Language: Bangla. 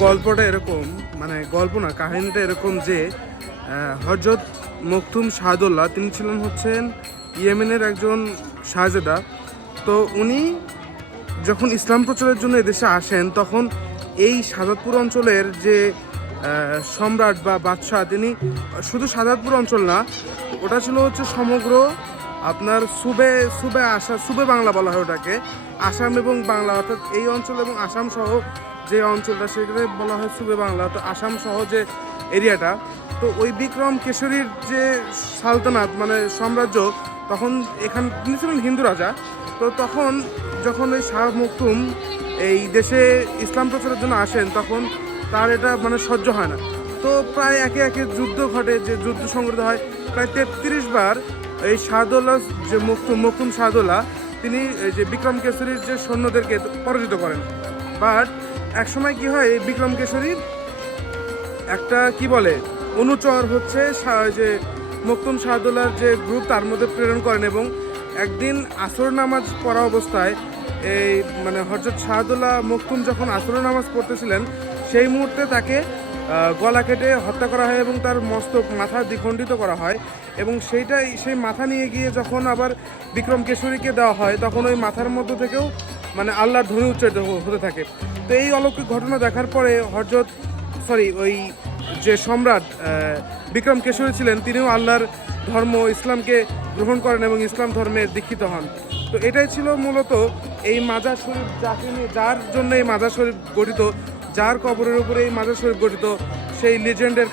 গল্পটা এরকম, মানে গল্প না, কাহিনীটা এরকম যে হযরত মখদুম শাহদৌল্লাহ তিনি ছিলেন হচ্ছেন ইয়েমেনের একজন শাহজাদা। তো উনি যখন ইসলাম প্রচারের জন্য এদেশে আসেন তখন এই শাহজাদপুর অঞ্চলের যে সম্রাট বা বাদশাহ, তিনি শুধু শাহজাদপুর অঞ্চল না, ওটা ছিল হচ্ছে সমগ্র আপনার সুবে বাংলা বলা হয় ওটাকে, আসাম এবং বাংলা, অর্থাৎ এই অঞ্চল এবং আসাম সহ যে অঞ্চলটা সেখানে বলা হয় সুবে বাংলা, তো আসাম সহ যে এরিয়াটা। তো ওই বিক্রম কেশরীর যে সালতানাত মানে সাম্রাজ্য, তখন এখান তিনি ছিলেন হিন্দু রাজা। তো তখন যখন ওই শাহ মখদুম এই দেশে ইসলাম প্রচারের জন্য আসেন তখন তার এটা মানে সহ্য হয় না। তো প্রায় একে একে যুদ্ধ ঘটে, যে যুদ্ধ সংঘটিত হয় প্রায় 33 বার। এই শাহদৌল্লাহ যে মখদুম শাহদৌল্লাহ তিনি এই যে বিক্রম কেশরীর যে সৈন্যদেরকে পরাজিত করেন। বাট একসময় কি হয়, এই বিক্রম কেশরীর একটা কি বলে অনুচর হচ্ছে যে মখদুম শাহদৌল্লাহর যে গ্রুপ তার মধ্যে প্রেরণ করেন, এবং একদিন আসর নামাজ পড়া অবস্থায় এই মানে হযরত শাহদৌল্লাহ মখদুম যখন আসর নামাজ পড়তেছিলেন সেই মুহূর্তে তাকে গলা কেটে হত্যা করা হয় এবং তার মস্তক মাথা দ্বিখণ্ডিত করা হয়। এবং সেই মাথা নিয়ে গিয়ে যখন আবার বিক্রম কেশরীকে দেওয়া হয় তখন ওই মাথার মধ্য থেকেও মানে আল্লাহর ধ্বনি উচ্চারিত হতে থাকে। তো এই অলৌকিক ঘটনা দেখার পরে ওই যে সম্রাট বিক্রম কেশরী ছিলেন তিনিও আল্লাহর ধর্ম ইসলামকে গ্রহণ করেন এবং ইসলাম ধর্মে দীক্ষিত হন। তো এটাই ছিল মূলত এই মাজার শরীফ, যার জন্য এই মাজার শরীফ গঠিত, যার কবরের উপরে এই মাজার শরীফ গঠিত, সেই লিজেন্ডের